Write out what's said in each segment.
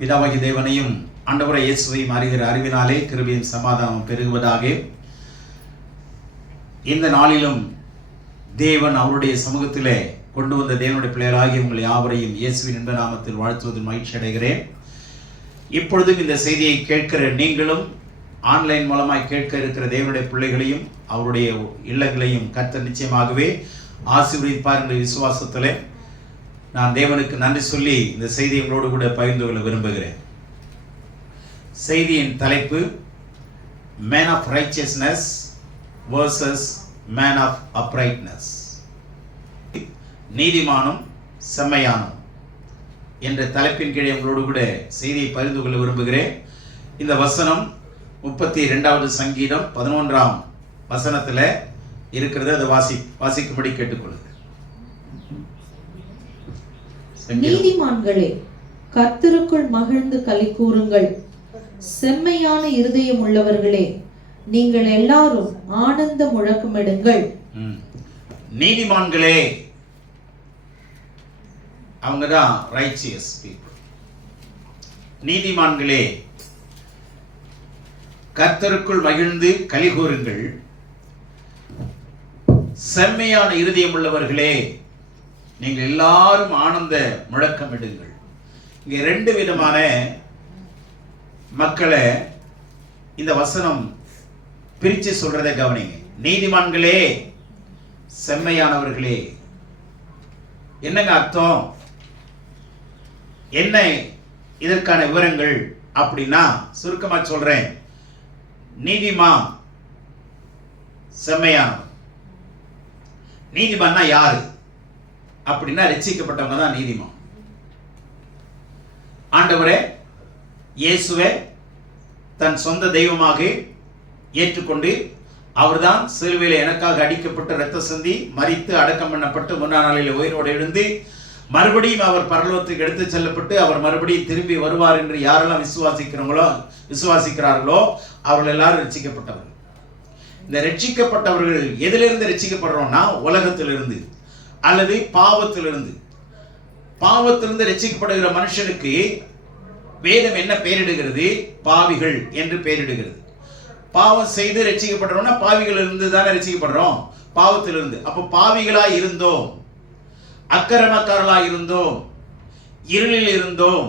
பிதாவாகிய தேவனையும் ஆண்டவராகிய இயேசுவையும் அறிகிற அறிவினாலே கிருபையும் சமாதானம் பெருகுவதாக. இந்த நாளிலும் தேவன் அவருடைய சமூகத்திலே கொண்டு வந்த தேவனுடைய பிள்ளைகளாகிய உங்கள் யாவரையும் இயேசுவின் இன்ப நாமத்தில் வாழ்த்துவதில் மகிழ்ச்சி அடைகிறேன். இப்பொழுதும் இந்த செய்தியை கேட்கிற நீங்களும் ஆன்லைன் மூலமாய் கேட்க இருக்கிற தேவனுடைய பிள்ளைகளையும் அவருடைய இல்லங்களையும் கர்த்தர் நிச்சயமாகவே ஆசீர்வதிப்பார் என்ற விசுவாசத்தில் நான் தேவனுக்கு நன்றி சொல்லி இந்த செய்தியை உங்களோடு கூட பகிர்ந்து கொள்ள விரும்புகிறேன். செய்தியின் தலைப்பு man of righteousness versus man of uprightness, நீதிமானும் செம்மையானும் என்ற தலைப்பின் கீழே உங்களோடு கூட செய்தியை பகிர்ந்து கொள்ள விரும்புகிறேன். இந்த வசனம் 32வது சங்கீதம் 11ஆம் வசனத்தில் இருக்கிறது. அதை வாசிக்கும்படி கேட்டுக்கொள்ளுங்கள். நீதிமான்களே, கர்த்தருக்குள் மகிழ்ந்து களி கூறுங்கள். செம்மையான இருதயம் உள்ளவர்களே, நீங்கள் எல்லாரும் ஆனந்த முழக்கமிடுங்கள். நீதிமான்களே, அவங்கதான் ரைச்சியஸ் பீப்புள். நீதிமான்களே, கர்த்தருக்குள் மகிழ்ந்து களி கூறுங்கள். செம்மையான இருதயம் உள்ளவர்களே, நீங்கள் எல்லாரும் ஆனந்த முழக்கமிடுங்கள். இங்கே ரெண்டு விதமான மக்களை இந்த வசனம் பிரித்து சொல்றதை கவனிங்க. நீதிமான்களே, செம்மையானவர்களே. என்னங்க அர்த்தம்? என்ன இதற்கான விவரங்கள் அப்படின்னா சுருக்கமா சொல்றேன். நீதிமான் செம்மையானவன். நீதிமான்னா யாரு அப்படின்னா ரட்சிக்கப்பட்டவங்க தான் நீதிமான். ஆண்டவரே இயேசுவை தன் சொந்த தெய்வமாக ஏற்றுக்கொண்டு அவர்தான் சிலுவையில் எனக்காக அடிக்கப்பட்டு இரத்த சிந்தி மரித்து அடக்கம் பண்ணப்பட்டு 3ஆம் நாளில் உயிரோடு எழுந்து மறுபடியும் அவர் பரலோகத்துக்கு எடுத்து செல்லப்பட்டு அவர் மறுபடியும் திரும்பி வருவார் என்று யாரெல்லாம் விசுவாசிக்கிறார்களோ அவர்கள் எல்லாரும் ரட்சிக்கப்பட்டவர்கள். இந்த ரட்சிக்கப்பட்டவர்கள் எதிலிருந்து ரட்சிக்கப்படுறோம்னா உலகத்திலிருந்து அல்லது பாவத்திலிருந்து. பாவத்திலிருந்து ரட்சிக்கப்படுகிற மனுஷனுக்கு வேதம் என்ன பெயரிடுகிறது? பாவிகள் என்று பெயரிடுகிறது. பாவம் செய்து ரட்சிக்கப்படுறோம்னா பாவிகள் இருந்து தானே ரட்சிக்கப்படுறோம், பாவத்திலிருந்து. அப்போ பாவிகளாய் இருந்தோம், அக்கிரமக்காரர்களாய் இருந்தோம், இருளில் இருந்தோம்,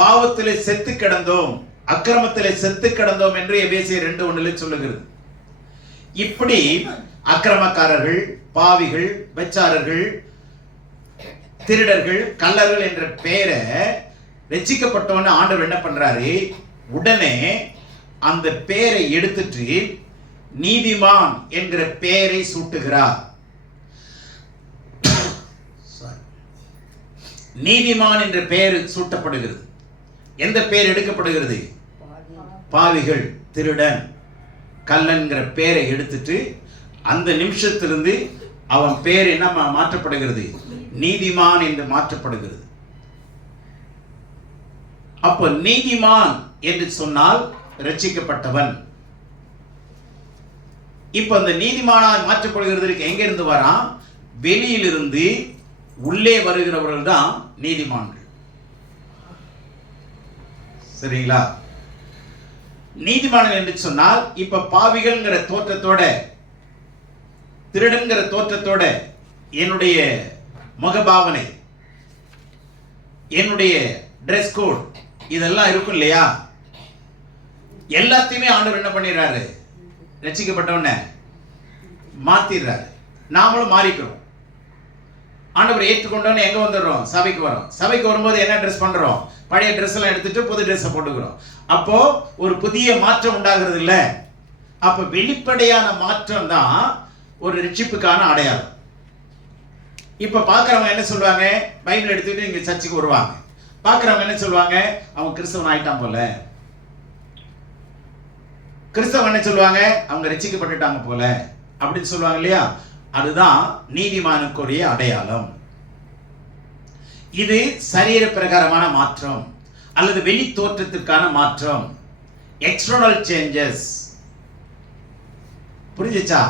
பாவத்திலே செத்து கிடந்தோம், அக்கிரமத்திலே செத்து கிடந்தோம் என்று எபேசியர் 2:1 சொல்லுகிறது. இப்படி அக்கிரமக்காரர்கள், பாவிகள், வெச்சாரர்கள், திருடர்கள், கள்ளர்கள் என்ற பெயரை ரட்சிக்கப்பட்டவன ஆண்டவர் என்ன பண்றாரு? உடனே அந்த பெயரை எடுத்துட்டு நீதிமான் என்கிற பெயரை சூட்டுகிறார். நீதிமான் என்ற பெயர் சூட்டப்படுகிறது. எந்த பெயர் எடுக்கப்படுகிறது? பாவிகள், திருடன், கள்ளன்கிற பெயரை எடுத்துட்டு அந்த நிமிஷத்திலிருந்து அவன் பெயர் என்ன மாற்றப்படுகிறது? நீதிமான் என்று மாற்றப்படுகிறது. அப்போ நீதிமான் என்று சொன்னால் ரட்சிக்கப்பட்டவன். இப்ப அந்த நீதிமானாய் மாற்றப்படுகிறதுக்கு எங்க இருந்து வரான்? வெளியிலிருந்து உள்ளே வருகிறவர்கள் தான் நீதிமான்கள். சரிங்களா? நீதிமான் என்று சொன்னால் இப்ப பாவிகள்ங்கிற தோற்றத்தோட, திருடன்கிற தோற்றத்தோட என்னுடைய முகபாவனை, என்னுடைய டிரெஸ் கோட் இதெல்லாம் இருக்கும் இல்லையா? எல்லாத்தையுமே ஆண்டவர் என்ன பண்ணிடுறாரு? ரட்சிக்கப்பட்டவன மாத்திடுறாரு. நாமளும் மாறிக்கிறோம். ஆண்டவர் ஏற்றுக்கொண்டவன எங்க வந்துடுறோம்? சபைக்கு வரோம். சபைக்கு வரும்போது என்ன ட்ரெஸ் பண்றோம்? பழைய ட்ரெஸ் எல்லாம் எடுத்துட்டு புது ட்ரெஸ் போட்டுக்கிறோம். அப்போ ஒரு புதிய மாற்றம் உண்டாகிறது இல்ல? அப்ப வெளிப்படையான மாற்றம் தான் ஒரு ரட்சிப்புக்கான அடையாளம். இப்ப பாக்குறவங்க என்ன சொல்லுவாங்க? பைபிள் எடுத்துட்டு இங்க சர்ச்சுக்கு வருவாங்க. பாக்குறவங்க என்ன சொல்லுவாங்க? அவன் கிறிஸ்தவன் ஆயிட்டான் போல. கிறிஸ்தவன் என்ன சொல்லுவாங்க? அவங்க ரட்சிக்கப்பட்டுட்டாங்க போல அப்படின்னு சொல்லுவாங்க இல்லையா? அதுதான் நீதிமானுக்குரிய அடையாளம். இது சரீர பிரகாரமான மாற்றம் அல்லது வெளி தோற்றத்திற்கான மாற்றம், எக்ஸ்டர்னல் சேஞ்சஸ். புரிஞ்சுச்சா?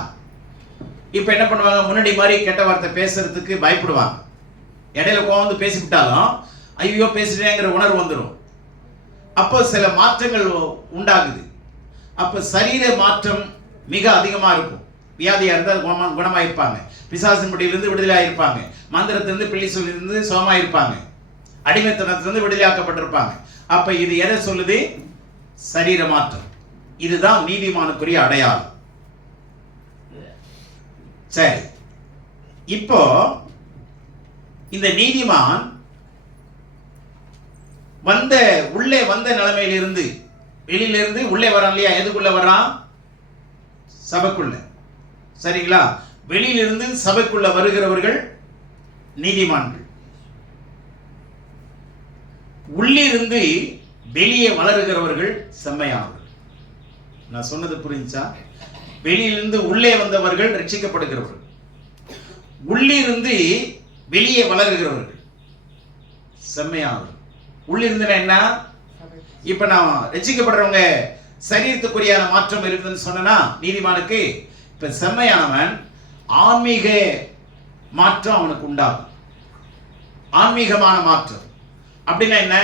இப்ப என்ன பண்ணுவாங்க? முன்னாடி மாதிரி கெட்ட வார்த்தை பேசுறதுக்கு பயப்படுவாங்க. இடையில கோவம் வந்து பேசிவிட்டாலும் ஐயோ பேசுறேங்கிற உணர்வு வந்துடும். அப்போ சில மாற்றங்கள் உண்டாகுது. அப்போ சரீர மாற்றம் மிக அதிகமாக இருக்கும். வியாதியாக இருந்தால் குணமாக இருப்பாங்க, பிசாசின் பிடியிலிருந்து விடுதலையாக இருப்பாங்க, மந்திரத்திலிருந்து பிள்ளை சொல்லியிருந்து சுகமாக இருப்பாங்க, அடிமைத்தனத்திலிருந்து விடுதலையாக்கப்பட்டிருப்பாங்க. அப்போ இது எதை சொல்லுது? சரீர மாற்றம். இதுதான் நீதிமானுக்குரிய அடையாளம். சரி, இப்போ இந்த நீதிமான் உள்ளே வந்த நிலைமையிலிருந்து வெளியிலிருந்து உள்ளே வரான் இல்லையா? எதுக்குள்ள வர்றான்? சபைக்குள்ள. சரிங்களா? வெளியிலிருந்து சபைக்குள்ள வருகிறவர்கள் நீதிமான்கள். உள்ளிருந்து வெளியே வளருகிறவர்கள் செம்மையானவர்கள். நான் சொன்னது புரிஞ்சா? வெளியிலிருந்து உள்ளே வந்தவர்கள் ரட்சிக்கப்படுகிறவர்கள், உள்ளிருந்து வெளியே வளருகிறவர்கள் செம்மையானவர்கள். உள்ளிருந்து என்ன? இப்ப நான் ரட்சிக்கப்படுறவங்க சரீரத்துக்குரியான மாற்றம் இருக்குதுன்னு சொன்னா நீதிமானுக்கு, இப்ப செம்மையானவன் ஆன்மீக மாற்றம் அவனுக்கு உண்டாகும். ஆன்மீகமான மாற்றம் அப்படின்னா என்ன?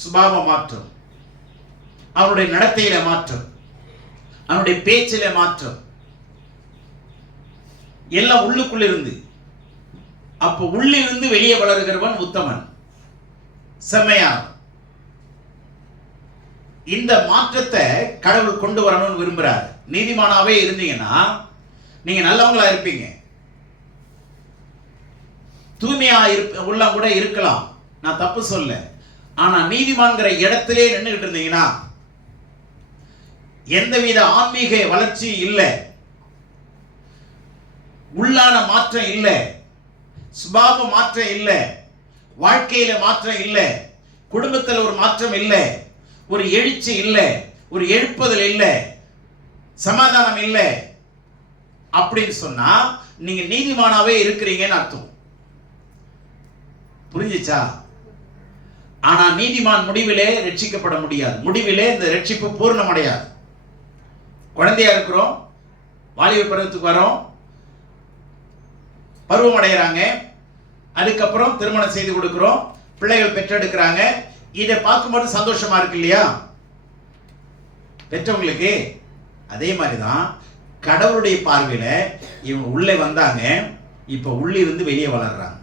சுபாவ மாற்றம், அவனுடைய நடத்தையில மாற்றம், அவனுடைய பேச்சில மாற்றம், எல்லாம் உள்ளுக்குள்ள இருந்து. அப்போ உள்ளிருந்து வெளியே வளருகிறவன் உத்தமன், செம்மையானவன். இந்த மாற்றத்தை கடவுள் கொண்டு வரணும்னு விரும்புறாரு. நீதிமானாவே இருந்தீங்கன்னா நீங்க நல்லவங்களா இருப்பீங்க, தூய்மையா உள்ள கூட இருக்கலாம், நான் தப்பு சொல்ல. ஆனா நீதிமான்கிற இடத்திலே நின்றுகிட்டு இருந்தீங்கன்னா எந்தவித ஆன்மீக வளர்ச்சி இல்லை, உள்ளான மாற்றம் இல்லை, சுபாவ மாற்றம் இல்லை, வாழ்க்கையில மாற்றம் இல்லை, குடும்பத்தில் ஒரு மாற்றம் இல்லை, ஒரு எழுச்சி இல்லை, ஒரு எழுப்புதல் இல்லை, சமாதானம் இல்லை அப்படின்னு சொன்னா நீங்க நீதிமானாவே இருக்கிறீங்கன்னு அர்த்தம். புரிஞ்சுச்சா? ஆனா நீதிமான் முடிவிலே ரட்சிக்கப்பட முடியாது. முடிவிலே இந்த ரட்சிப்பு பூர்ணமடையாது. குழந்தையா இருக்கிறோம், வாலிப பருவத்துக்கு வரோம், பருவம் அடைகிறாங்க, அதுக்கப்புறம் திருமணம் செய்து கொடுக்கிறோம், பிள்ளைகள் பெற்றெடுக்கிறாங்க. இதை பார்க்கும்போது சந்தோஷமா இருக்கு இல்லையா பெற்றவங்களுக்கு? அதே மாதிரிதான் கடவுளுடைய பார்வையில இவங்க உள்ளே வந்தாங்க, இப்ப உள்ளிருந்து வெளியே வளர்றாங்க.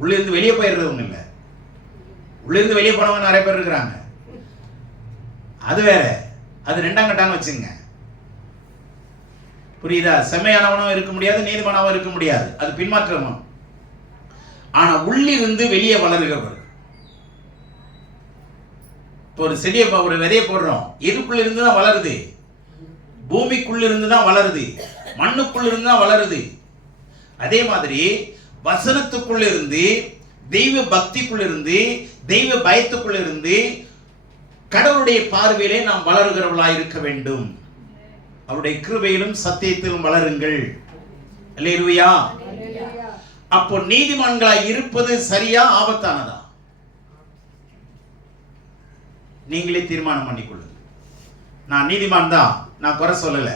உள்ளிருந்து வெளியே போயிடுறவங்க இல்லை, உள்ளிருந்து வெளியே போனவங்க நிறைய பேர் இருக்கிறாங்க. அது வேற, அது ரெண்டாம் கட்டான்னு வச்சுங்க. புரியுதா? செம்மையானவனும் இருக்க முடியாது, நீதிமானவனும் இருக்க முடியாது, அது பின்மாற்றமும். ஆனா உள்ளிருந்து வெளியே வளருகிறவர். இப்போ ஒரு செடியை, ஒரு விதையை போடுறோம், எதுக்குள்ள இருந்து தான் வளருது? பூமிக்குள்ள இருந்து தான் வளருது, மண்ணுக்குள்ள இருந்து தான் வளருது. அதே மாதிரி வசனத்துக்குள்ள இருந்து, தெய்வ பக்திக்குள்ள இருந்து, தெய்வ பயத்துக்குள்ள இருந்து கடவுளுடைய பார்வையிலே நாம் வளருகிறவர்களாய் இருக்க வேண்டும். அவருடைய கிருபையிலும் சத்தியத்திலும் வளருங்கள். அல்லேலூயா. அப்போ நீதிமான்களாய் இருப்பது சரியா ஆபத்தானதா? நீங்களே தீர்மானம் பண்ணிக்கொள்ளுங்க. நான் நீதிமான் தான், நான் குறை சொல்லல.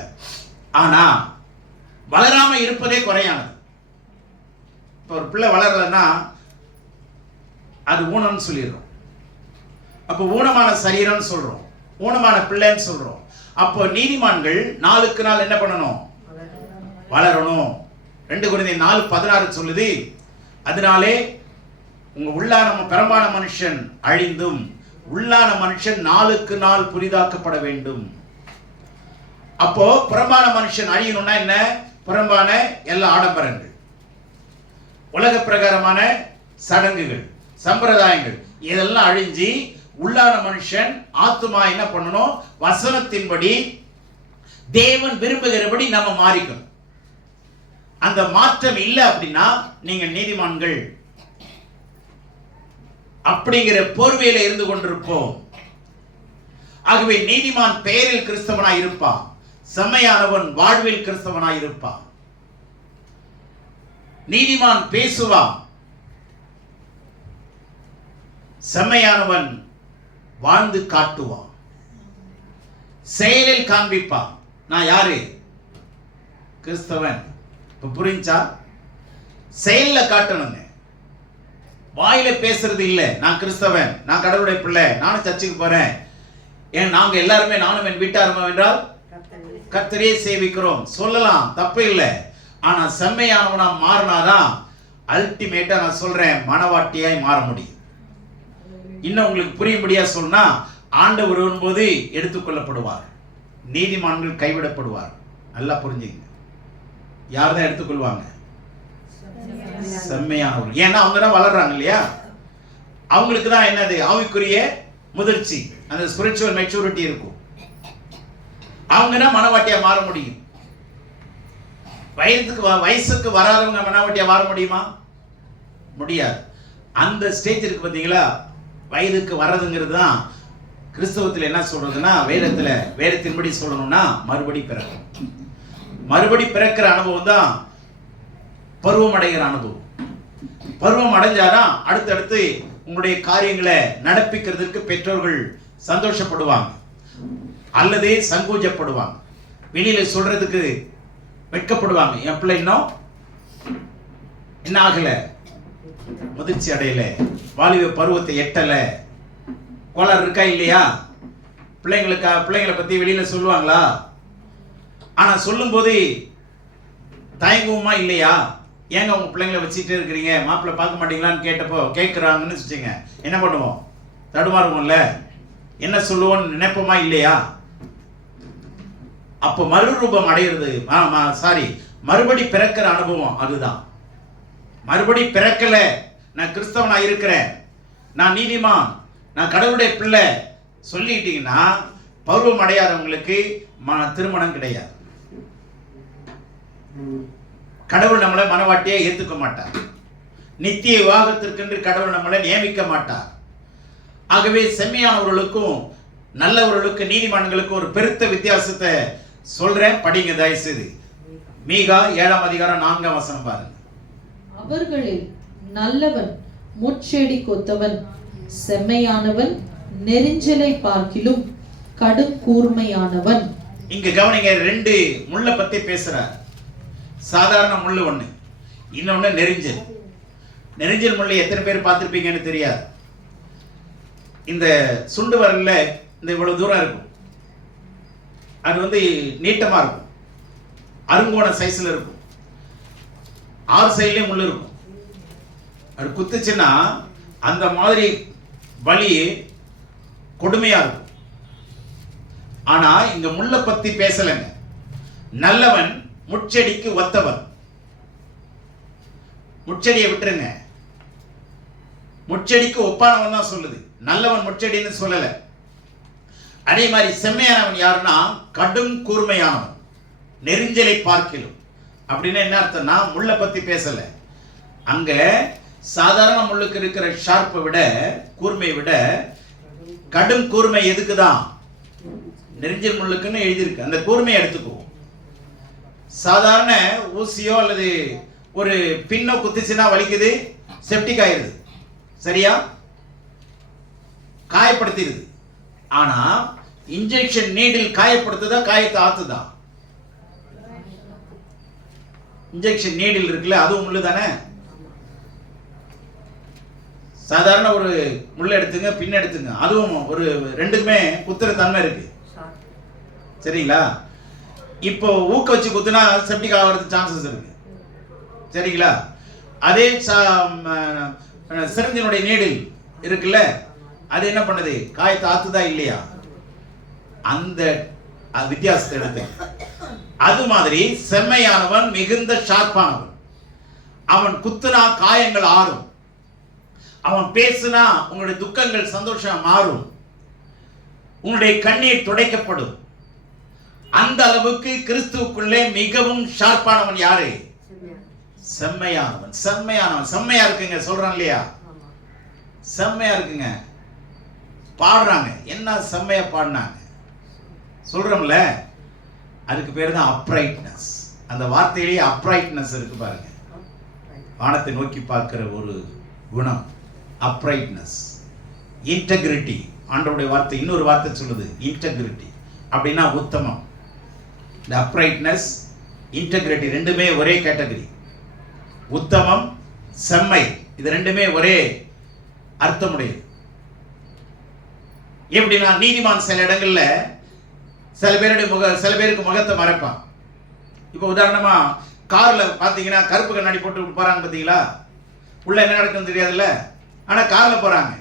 ஆனா வளராம இருப்பதே குறையானது. இப்போ ஒரு பிள்ளை வளரலன்னா அது ஊனம்னு சொல்லிடுறோம். அப்போ ஊனமான சரீரம்னு சொல்றோம், ஊனமான பிள்ளைன்னு சொல்றோம். அப்போ நீதிமான்கள் நாளுக்கு நாள் என்ன பண்ணணும்? வளரணும். 2 கொரிந்தியர் 4:16 சொல்லுது, அதனாலே உங்க உள்ளான பெரும்பான மனுஷன் அழிந்தும் உள்ளான மனுஷன் நாளுக்கு நாள் புரிதாக்கப்பட வேண்டும். அப்போ புறம்பான மனுஷன் அழியணும்னா என்ன? புறம்பான எல்லா ஆடம்பரங்கள், உலக பிரகாரமான சடங்குகள், சம்பிரதாயங்கள், இதெல்லாம் அழிஞ்சி உள்ளான மனுஷன் ஆத்துமா என்ன பண்ணணும்? வசனத்தின்படி தேவன் விரும்புகிறபடி நம்ம மாறிக்கணும். அந்த மாற்றம் இல்லை அப்படின்னா நீங்க நீதிமான்கள் அப்படிங்கிற போர்வையில இருந்து கொண்டிருப்போம். ஆகவே நீதிமான் பெயரில் கிறிஸ்தவனாய் இருப்பான், செம்மையானவன் வாழ்வில் கிறிஸ்தவனாய் இருப்பான். நீதிமான் பேசுவான், செம்மையானவன் வாழ்ந்து காட்டுவான், செயலில் காண்பிப்பான். நான் யாரு? கிறிஸ்தவன். இப்ப புரிஞ்சா? செயல்ல காட்டணுங்க. வாயில பேசுறது இல்லை, நான் கிறிஸ்தவன், நான் கடவுளுடைய பிள்ளை, நானும் சர்ச்சுக்கு போறேன், ஏன் நாங்க எல்லாருமே நானும் என் வீட்டாருமோ என்றால் கர்த்தரே சேவிக்கிறோம் சொல்லலாம், தப்பு இல்லை. ஆனா செம்மையானவனா மாறினாதான் அல்டிமேட்டா நான் சொல்றேன் மனவாட்டியாய் மாற முடியும். இன்னும் உங்களுக்கு புரியும்படியா சொன்னா, ஆண்டவர் வரும்போது எடுத்துக்கொள்ளப்படுவார், நீதிமான்கள் கைவிடப்படுவார். நல்லா புரிஞ்சுங்க. யார் தான் எடுத்துக்கொள்வாங்க? செம்மையானவர்கள். ஏன்னா அவங்க தான் வளர்றாங்க இல்லையா, அவங்களுக்கு தான் என்னது ஆவிக்குரிய முதிர்ச்சி, அந்த ஸ்பிரிச்சுவல் மெச்சூரிட்டி இருக்கும். அவங்க தான் மனவாட்டியா மாற முடியும். வயசுக்கு வராதவங்க மனவாட்டியா மாற முடியுமா? முடியாது. அந்த ஸ்டேஜ் இருக்கு பார்த்தீங்களா, வயதுக்கு வர்றதுங்கிறது தான் கிறிஸ்தவத்தில் என்ன சொல்றதுன்னா, வேதத்தின்படி சொல்லணும்னா மறுபடி பிறக்கும். மறுபடி பிறக்கிற அனுபவம் தான் பருவம் அடைகிற அனுபவம். பருவம் அடைஞ்சாதான் அடுத்தடுத்து உங்களுடைய காரியங்களை நடப்பிக்கிறதுக்கு பெற்றோர்கள் சந்தோஷப்படுவாங்க அல்லது சங்கோஜப்படுவாங்க, வெளியில சொல்றதுக்கு வெட்கப்படுவாங்க. என் பிள்ளை இன்னும் என்ன ஆகல, முதிர்ச்சி அடையல, வாலிப பருவத்தை எட்டல, கோளாறு இருக்கா இல்லையா? பிள்ளைங்களை பத்தி வெளியில சொல்லுவாங்களா? ஆனா சொல்லும் போது தயங்குமா இல்லையா? ஏங்க உங்க பிள்ளைங்களை வச்சுட்டே இருக்கிறீங்க, மாப்பிள்ளை பார்க்க மாட்டீங்களான்னு கேட்டப்போ கேட்குறாங்கன்னு வச்சுங்க, என்ன பண்ணுவோம்? தடுமாறுவோம்ல, என்ன சொல்லுவோம்னு நினைப்போமா இல்லையா? அப்போ மறுரூபம் அடைகிறது, மறுபடி பிறக்கிற அனுபவம் அதுதான். மறுபடி பிறக்கல, நான் கிறிஸ்தவனா இருக்கிறேன், நான் நீதிமான், நான் கடவுளுடைய பிள்ளை சொல்லிட்டீங்கன்னா பருவம் அடையாதவங்களுக்கு திருமணம் கிடையாது. கடவுள் நம்மளை மனவாட்டியை ஏற்றுக்க மாட்டார். நித்திய விவாகத்திற்கென்று கடவுள் நம்மளை நியமிக்க மாட்டார். ஆகவே செம்மையானவர்களுக்கும் நல்லவர்களுக்கும் நீதிமான்களுக்கும் ஒரு பெருத்த வித்தியாசத்தை சொல்றேன், படிங்க தயவுசெய்து. மீகா 7ஆம் அதிகாரம் 4ஆம் வசனம் பாருங்க. அவர்களில் நல்லவன் முட்செடி கொத்தவன், செம்மையானவன் நெரிஞ்சலை பார்க்கிலும் கடும் கூர்மையானவன். இங்க கவனிங்க, 2 முள்ள பத்தி பேசுறார். சாதாரண முள்ளு ஒண்ணு, இன்னொன்னு நெரிஞ்சல். நெரிஞ்சல் முள்ளு எத்தனை பேர் பார்த்திருப்பீங்கன்னு தெரியாது. இந்த சுண்டு வரல இந்த இவ்வளவு தூரம் இருக்கும், அது நீட்டமா இருக்கும், அருங்கோண சைஸ்ல இருக்கும், 6 சைட்லயும் முள்ளு இருக்கும். அது குத்துச்சுன்னா அந்த மாதிரி வலி கொடுமையா இருக்கும். ஆனா இங்க முள்ள பத்தி பேசலங்க. நல்லவன் முட்செடிக்கு ஒத்தவன். முட்செடியை விட்டுருங்க, முட்செடிக்கு ஒப்பானவன் தான் சொல்லுது, நல்லவன் முட்செடின்னு சொல்லல. அதே மாதிரி செம்மையானவன் யாருன்னா கடும் கூர்மையானவன், நெரிஞ்சலை பார்க்கிலும். அப்படின்னு என்ன அர்த்தம்னா, முள்ளை பத்தி பேசல. அங்க சாதாரண முள்ளுக்கு இருக்கிற ஷார்ப்பை விட, கூர்மையை விட கடும் கூர்மை எதுக்குதான்? நெரிஞ்சல் முள்ளுக்குன்னு எழுதியிருக்கு. அந்த கூர்மையை எடுத்துக்குவோம். சாதாரண ஊசியோ அல்லது ஒரு பின்னோ குத்துச்சுன்னா வலிக்குது, செப்டிக் ஆயிருது, சரியா, காயப்படுத்திடுது. ஆனா இன்ஜெக்ஷன் நீடில் காயப்படுத்துதா, காயத்தை ஆத்துதா? இன்ஜெக்ஷன் நீடில் இருக்குல்ல, அதுவும் முள்ளு தானே. சாதாரண ஒரு முள்ள எடுத்துங்க, பின் எடுத்துங்க, அதுவும் ஒரு ரெண்டுக்குமே குத்துற தன்மை இருக்கு, சரிங்களா? இப்போ ஊக்க வச்சு குத்துனா செப்டிக் ஆகிறதுக்கு சான்சஸ் இருக்கு, சரிங்களா? அதே சிரஞ்சினுடைய நீடில் இருக்குல்ல, அது என்ன பண்ணுது? காயத்தை ஆத்துதா இல்லையா? அந்த வித்தியாசத்தை எடுத்து. அது மாதிரி செம்மையானவன் மிகுந்த ஷார்ப்பானவன். அவன் குத்துனா காயங்கள் ஆறும், அவன் பேசுனா உங்களுடைய துக்கங்கள் சந்தோஷம் மாறும், உங்களுடைய கண்ணீர் துடைக்கப்படும். அந்த அளவுக்கு கிறிஸ்துவுக்குள்ளே மிகவும் ஷார்ப்பானவன் யாரு? செம்மையானவன். செம்மையானவன், செம்மையா இருக்குங்க சொல்றான் இல்லையா? செம்மையா இருக்குங்க, பாடுறாங்க. என்ன செம்மையா பாடினாங்க சொல்றோம்ல, அதுக்கு பேர் தான் அப்ரைட்னஸ். அந்த வார்த்தையிலேயே அப்ரைட்னஸ் இருக்கு பாருங்க. வானத்தை நோக்கி பார்க்கிற ஒரு குணம் அப்ரைட்னஸ். இன்டெகிரிட்டி, ஆண்டவருடைய வார்த்தை இன்னொரு வார்த்தை சொல்லுது இன்டெகிரிட்டி, அப்படின்னா உத்தமம். இந்த அப்ரைட்னஸ், இன்டெகிரிட்டி ரெண்டுமே ஒரே கேட்டகரி. உத்தமம், செம்மை இது ரெண்டுமே ஒரே அர்த்தமுடையது. எப்படின்னா, நீதிமான் சில இடங்கள்ல சில பேருக்கு முகத்தை மறைப்பான். இப்போ உதாரணமா கார்ல பாத்தீங்கன்னா கருப்பு கண்ணாடி போட்டு போறாங்க பாத்தீங்களா, உள்ள என்ன நடக்குன்னு தெரியாதுல்ல, ஆனா கார்ல போறாங்க,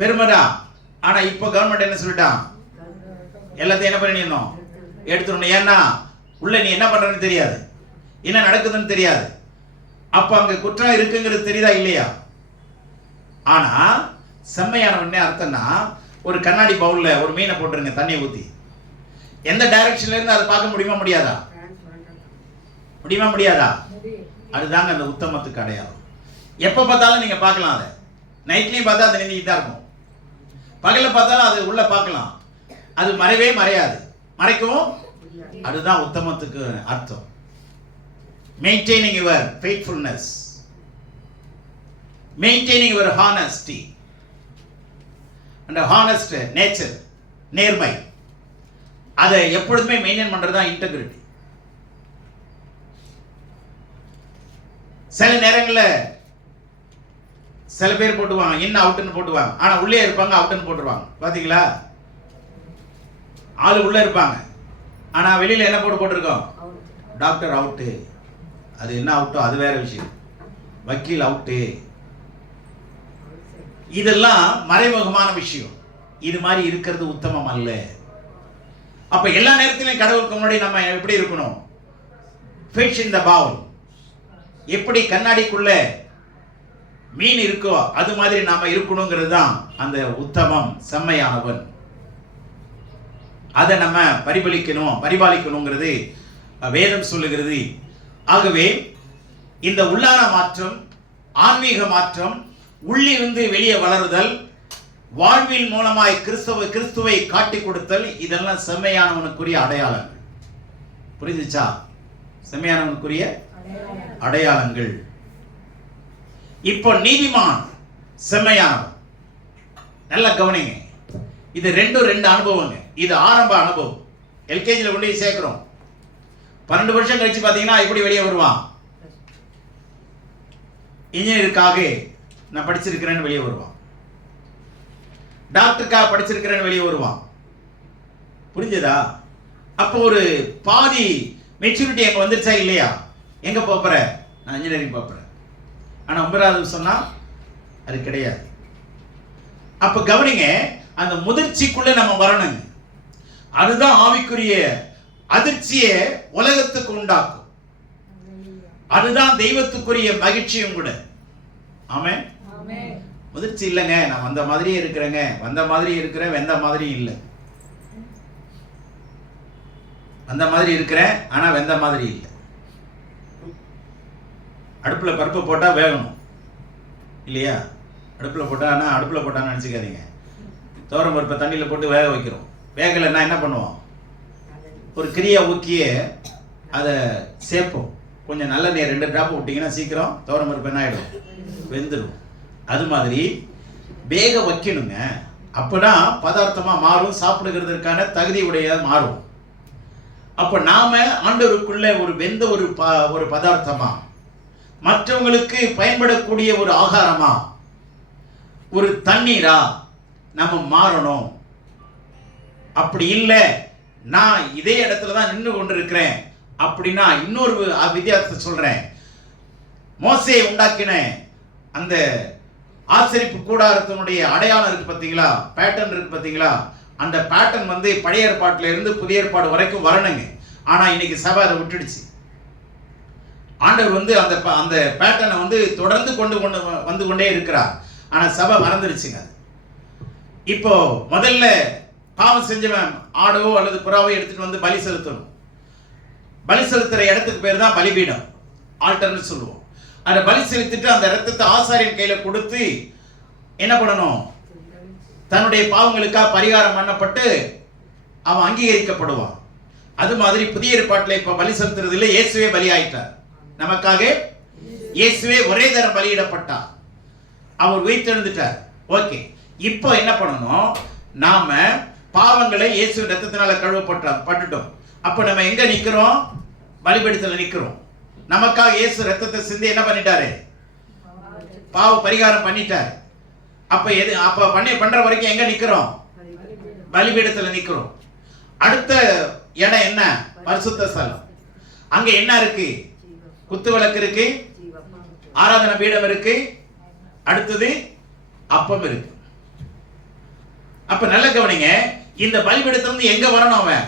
பெருமைடா. ஆனா இப்போ கவர்மெண்ட் என்ன சொல்லிட்டான், எல்லாத்தையும் என்ன பண்ணிடணும், எடுத்துடணும். ஏன்னா உள்ள நீ என்ன பண்றன்னு தெரியாது, என்ன நடக்குதுன்னு தெரியாது. அப்ப அங்க குற்றம் இருக்குங்கிறது தெரியுதா இல்லையா? ஆனா செம்மையானவனே அர்த்தம்னா, ஒரு கண்ணாடி பவுல்ல ஒரு மீனை போட்டுருங்க, தண்ணியை ஊத்தி, எந்த டைரக்ஷன்ல இருந்து அதை பார்க்க முடியுமா முடியாதா? முடியாதா? அதுதாங்க அந்த உத்தமத்துக்கு அடையாளம். எப்ப பார்த்தாலும் நீங்க பார்க்கலாம், அதை நைட்லயும் பார்த்தா அது நின்றுட்டு தான் இருக்கும், பகல்ல பார்த்தாலும் அது உள்ள பார்க்கலாம், அது மறைவே மறையாது, மறைக்கவும். அதுதான் உத்தமத்துக்கு அர்த்தம். Maintaining your faithfulness, maintaining your honesty and honest nature, நேர்மை, அதை எப்பொழுதுமே மெயின்டைன் பண்றதுதான் இன்டெகிரிட்டி. சில நேரங்கள்ல சில பேர் போட்டுவாங்க, இன்னும் அவுட்னு போட்டுவாங்க, ஆனா உள்ளே இருப்பாங்க அவுட்னு போட்டுருவாங்க. பாத்தீங்களா, ஆளு உள்ள இருப்பாங்க, ஆனா வெளியில என்ன போட்டிருக்கோம், டாக்டர் அவுட்டு. அது என்ன அவுட்டோ அது வேற விஷயம், வக்கீல் அவுட்டு. இதெல்லாம் மறைமுகமான விஷயம். இது மாதிரி இருக்கிறது உத்தமம் அல்ல. அப்ப எல்லா நேரத்திலும் கடவுளுக்கு முன்னாடி நம்ம எப்படி இருக்கணும், fish in the bowl, எப்படி கண்ணாடிக்குள்ள மீன் இருக்கோ அது மாதிரி நாம இருக்கணுங்கிறது தான் அந்த உத்தமம், செம்மையானவன். அதை நம்ம பரிபாலிக்கணுங்கிறது வேதம் சொல்லுகிறது. ஆகவே இந்த உள்ளான மாற்றம், ஆன்மீக மாற்றம், உள்ளிருந்து வெளியே வளருதல், வாழ்வில் மூலமாய் கிறிஸ்துவை காட்டி கொடுத்தல், இதெல்லாம் செம்மையானவனுக்குரிய அடையாளங்கள். புரிஞ்சுச்சா? செம்மையானவனுக்குரிய அடையாளங்கள். இப்போ நீதிமான், செம்மையானவன். நல்லா கவனிங்க, இது ரெண்டு அனுபவங்க. இது ஆரம்ப அனுபவம். எல்கேஜியில் கொண்டு போய் சேர்க்கிறோம். 12 வருஷம் கழிச்சு பாத்தீங்கன்னா எப்படி வெளியே வருவான், இன்ஜினியருக்காக நான் படிச்சிருக்கிறேன்னு வெளியே வருவான், டாக்டருக்காக படிச்சிருக்கிறேன்னு வெளியே வருவான். புரிஞ்சதா? அப்போ ஒரு பாதி மெச்சூரிட்டி அங்க வந்துருச்சா இல்லையா? எங்க போற, நான் இன்ஜினியரிங் போறேன், ஆனா 9வது சொன்னா அது கிடையாது. அப்ப கவனிங்க, அந்த முதிர்ச்சிக்குள்ள நம்ம வரணுங்க. அதுதான் ஆவிக்குரிய அதிர்ச்சியை உலகத்துக்கு உண்டாக்கும். அதுதான் தெய்வத்துக்குரிய மகிழ்ச்சியும் கூட. ஆமென். முதிர்ச்சி இல்லைங்க, நான் வந்த மாதிரியே இருக்கிறேங்க, வந்த மாதிரி இருக்கிறேன், வெந்த மாதிரி இல்லை. வந்த மாதிரி இருக்கிறேன், ஆனா வெந்த மாதிரி இல்லை. அடுப்புல பருப்பு போட்டா வேகணும் இல்லையா? அடுப்புல போட்டான்னு நினைச்சுக்காதீங்க. துவரம் பருப்பை தண்ணியில போட்டு வேக வைக்கிறோம், வேகலைன்னா என்ன பண்ணுவோம், ஒரு கிரியா ஊக்கிய அதை சேர்ப்போம். கொஞ்சம் நல்ல நீர் 2 டிராப் விட்டீங்கன்னா சீக்கிரம் துவரம் பருப்பு என்ன ஆயிடும், வெந்துடும். அது மாதிரி வேக வைக்கணுங்க. அப்பதான் பதார்த்தமா மாறும், சாப்பிடுகிறதுக்கான தகுதி உடைய மாறும். அப்ப நாம ஆண்டவருக்குள்ள ஒரு வெந்த ஒரு பதார்த்தமா, மற்றவங்களுக்கு பயன்படக்கூடிய ஒரு ஆகாரமா, ஒரு தண்ணீரா நம்ம மாறணும். அப்படி இல்லை, நான் இதே இடத்துல தான் நின்று கொண்டிருக்கிறேன் அப்படின்னா, இன்னொரு வித்தியாசத்தை சொல்றேன். மோசே உண்டாக்கின அந்த ஆசரிப்பு கூடாரத்தினுடைய அடையாளம் இருக்கு பார்த்தீங்களா, பேட்டர்ன் இருக்கு பார்த்தீங்களா, அந்த பேட்டர்ன் வந்து பழைய ஏற்பாட்டில இருந்து புதிய ஏற்பாடு வரைக்கும் வரணுங்க. ஆனா இன்னைக்கு சபை அதை விட்டுடுச்சு. ஆண்டவர் வந்து அந்த பேட்டர்னை வந்து தொடர்ந்து வந்து கொண்டே இருக்கிறார். ஆனா சபை மறந்துடுச்சுங்க. இப்போ முதல்ல பாவம் செஞ்சவன் ஆடவோ அல்லது புறாவோ எடுத்துட்டு வந்து பலி செலுத்தணும். பலி செலுத்துற இடத்துக்கு பேர் தான் பலிபீடம், ஆல்டர்னு சொல்லுவோம். அதை பலி செலுத்திட்டு அந்த ரத்தத்தை ஆசாரியன் கையில கொடுத்து என்ன பண்ணணும், தன்னுடைய பாவங்களுக்காக பரிகாரம் பண்ணப்பட்டு அவன் அங்கீகரிக்கப்படுவான். அது மாதிரி புதிய ஏற்பாட்டில் இப்ப பலி செலுத்துறது இல்லை, இயேசுவே பலி ஆயிட்டார் நமக்காக. இயேசுவே ஒரே தரம் பலியிடப்பட்டார், அவர் உயிர்த்தெழுந்துட்டார். ஓகே, இப்போ என்ன பண்ணணும், நாம பாவங்களை இயேசு ரத்தத்தினால கழுவப்பட்டுட்டோம். அப்ப நம்ம எங்க நிக்கிறோம், பலிபீடத்துல நிக்கிறோம். நமக்காக இயேசு ரத்தத்தை சிந்தி என்ன பண்ணிட்டாரு, பாவ பரிகாரம் பண்ணிட்டார். அப்ப பண்ற வரைக்கும் எங்க நிக்கிறோம்? பலிபீடத்துல நிக்கிறோம். அடுத்த இடம் என்ன? பரிசுத்த ஸ்தலம். அங்க என்ன இருக்கு? குத்து விளக்கு இருக்கு, ஆராதனை பீடம் இருக்கு, அடுத்தது அப்பம் இருக்கு. அப்ப நல்ல கவனிங்க, இந்த பலிபீடத்துல இருந்து எங்க வரணும்? அவன்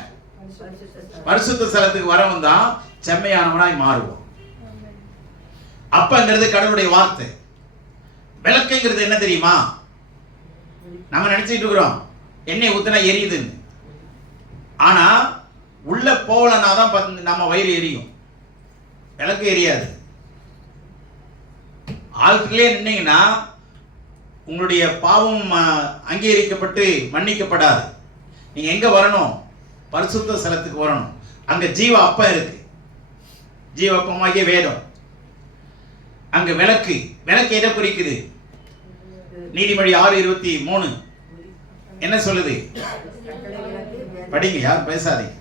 பரிசுத்த ஸ்தலத்துக்கு வரவன் தான் செம்மையானவனாய் மாறுவோம். அப்பங்கிறது கடவுளுடைய வார்த்தை. விளக்குங்கிறது என்ன தெரியுமா? நம்ம நினைச்சிட்டு இருக்கிறோம் எண்ணெய் ஊத்தினா எரியுதுன்னு. ஆனா உள்ள போகலன்னா தான் நம்ம வயிறு எரியும், விளக்கு எரியாது. ஆழ்த்திலே நின்னீங்கன்னா உங்களுடைய பாவம் அங்கீகரிக்கப்பட்டு மன்னிக்கப்படாது. நீங்க எங்க வரணும்? பரிசுத்த ஸ்தலத்துக்கு வரணும். அங்க ஜீவ அப்பம் இருக்கு, ஜீவ அப்பமாகிய வேதம். அங்க விளக்கு எதை குறிக்குது? நீதிமொழி 6:23 என்ன சொல்லுது? படிங்க, யாரும் பேசாதீங்க.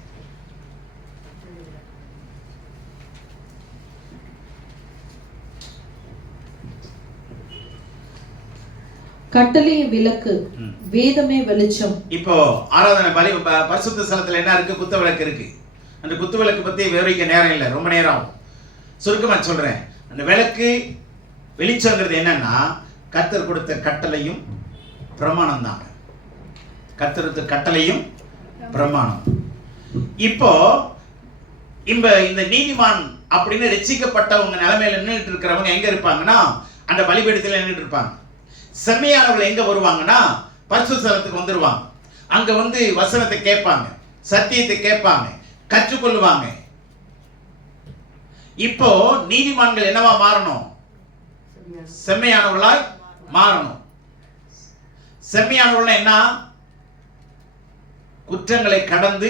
கட்டளைய விளக்கு, வேதமே வெளிச்சம். இப்போ ஆராதனை பரிசுத்த ஸ்தலத்துல என்ன இருக்கு? குத்து விளக்கு இருக்கு. அந்த குத்து விளக்கு பத்தி விவரிக்க நேரம் இல்லை, ரொம்ப நேரம் ஆகும். சுருக்கமா சொல்றேன். அந்த விளக்கு வெளிச்சங்கிறது என்னன்னா கர்த்தர் கொடுத்த கட்டளையும் பிரமாணம் தாங்க. கர்த்தர் கொடுத்த கட்டளையும் பிரமாணம். இப்போ இந்த நீதிமான் அப்படின்னு ரட்சிக்கப்பட்டவங்க நிலைமையில நின்றுட்டு இருக்கிறவங்க எங்க இருப்பாங்கன்னா அந்த பலிபீடத்தில் நின்றுட்டு இருப்பாங்க. செம்மையானவர்கள் எங்க வருவாங்கன்னா பரிசுத்த ஸ்தலத்துக்கு வந்துருவாங்க. அங்க வந்து வசனத்தை கேட்பாங்க, சத்தியத்தை கேட்பாங்க, கற்றுக்கொள்வாங்க. இப்போ நீதிமான்கள் என்னவா மாறணும்? செம்மையானவர்களாய் மாறணும். செம்மையானவர்கள் என்ன? குற்றங்களை கடந்து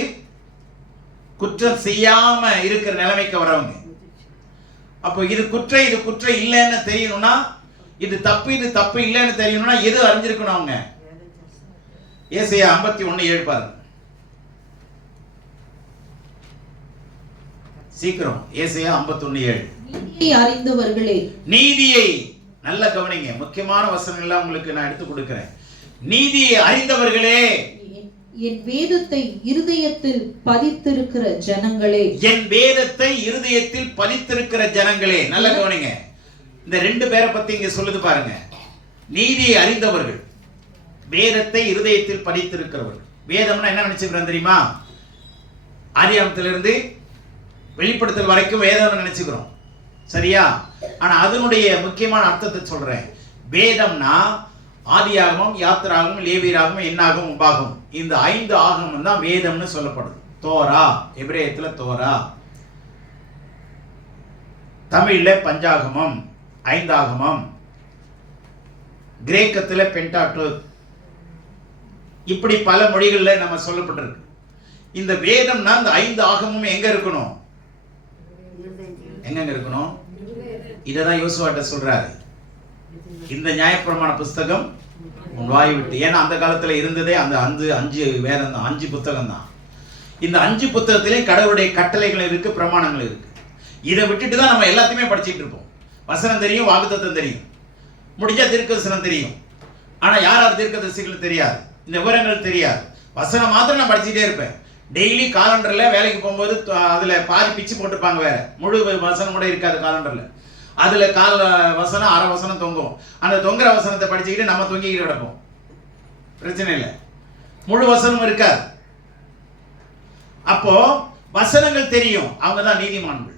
குற்றம் செய்யாம இருக்கிற நிலைமைக்கு வரவங்க. அப்போ இது குற்றம் இல்லைன்னு தெரியணும்னா, இது தப்பு இல்லைன்னு தெரியணும்னா எது அறிஞ்சிருக்கணும் அவங்க? ஏசாயா 51:7 பாருங்க. சீக்கிரம், ஏசாயா 51:7. நீதியை அறிந்தவர்களே. நீதியை நல்ல கவனிங்க, முக்கியமான வசனங்கள் உங்களுக்கு நான் எடுத்து கொடுக்கிறேன். நீதியை அறிந்தவர்களே, என் வேதத்தை இருதயத்தில் பதித்திருக்கிற ஜனங்களே. என் வேதத்தை இருதயத்தில் பதித்திருக்கிற ஜனங்களே. நல்ல கவனிங்க, இந்த ரெண்டு பேரை பத்தி இங்க சொல்லுது பாருங்க. நீதியை அறிந்தவர்கள், வேதத்தை இருதயத்தில் பதித்திருக்கிறவர்கள். வேதம்னா என்ன நினைச்சுக்கிறோம் தெரியுமா? ஆதியாகமத்திலிருந்து வெளிப்படுத்தல் வரைக்கும் வேதம் நினைச்சுக்கிறோம், சரியா? ஆனா அதனுடைய முக்கியமான அர்த்தத்தை சொல்றேன். வேதம்னா ஆதியாகமம், யாத்திராகமம், லேவியராகமம், என்னாகமம், உபாகமம், இந்த 5 ஆகமம் தான் வேதம்னு சொல்லப்படுது. தோரா, எபிரேயத்துல தோரா, தமிழ்ல பஞ்சாகமம், 5 ஆகமம், கிரேக்கத்துல பென்டாட்டோக், இப்படி பல மொழிகள்ல நம்ம சொல்லப்பட்டிருக்கு. இந்த வேதம்னா இந்த 5 ஆகமும் எங்க இருக்கணும்? எங்க இருக்கணும்? இததான் யோசுவாட்ட சொல்றாரு, இந்த நியாயப்பிரமாண புஸ்தகம் உன் வாய் விட்டு. ஏன்னா அந்த காலத்துல இருந்ததே அந்த 5 வேதம் தான், 5 புத்தகம் தான். இந்த 5 புத்தகத்திலே கடவுளுடைய கட்டளைகள் இருக்கு, பிரமாணங்கள் இருக்கு. இதை விட்டுட்டு தான் நம்ம எல்லாத்தையுமே படிச்சுட்டு இருப்போம். வசனம் தெரியும், வாக்குத்தத்தம் தெரியும், முடிஞ்சா தீர்க்கதரிசனம் தெரியும். ஆனா யார் தீர்க்கதரிசிகள் தெரியாது, இந்த விவரங்கள் தெரியாது. வசனம் மாத்திரம் நான் படிச்சுட்டே இருப்பேன். டெய்லி காலண்டர்ல வேலைக்கு போகும்போது அதுல பாதி பிச்சு போட்டுப்பாங்க, வேற முழு வசனம் கூட இருக்காது காலண்டர்ல. அதுல கால வசனம், அரை வசனம் தொங்கும். அந்த தொங்குற வசனத்தை படிச்சுக்கிட்டு நம்ம தொங்கிக்கிட்டு கிடப்போம், பிரச்சனை இல்லை. முழு வசனம் இருக்காது. அப்போ வசனங்கள் தெரியும், அவங்க தான் நீதிமான்கள்.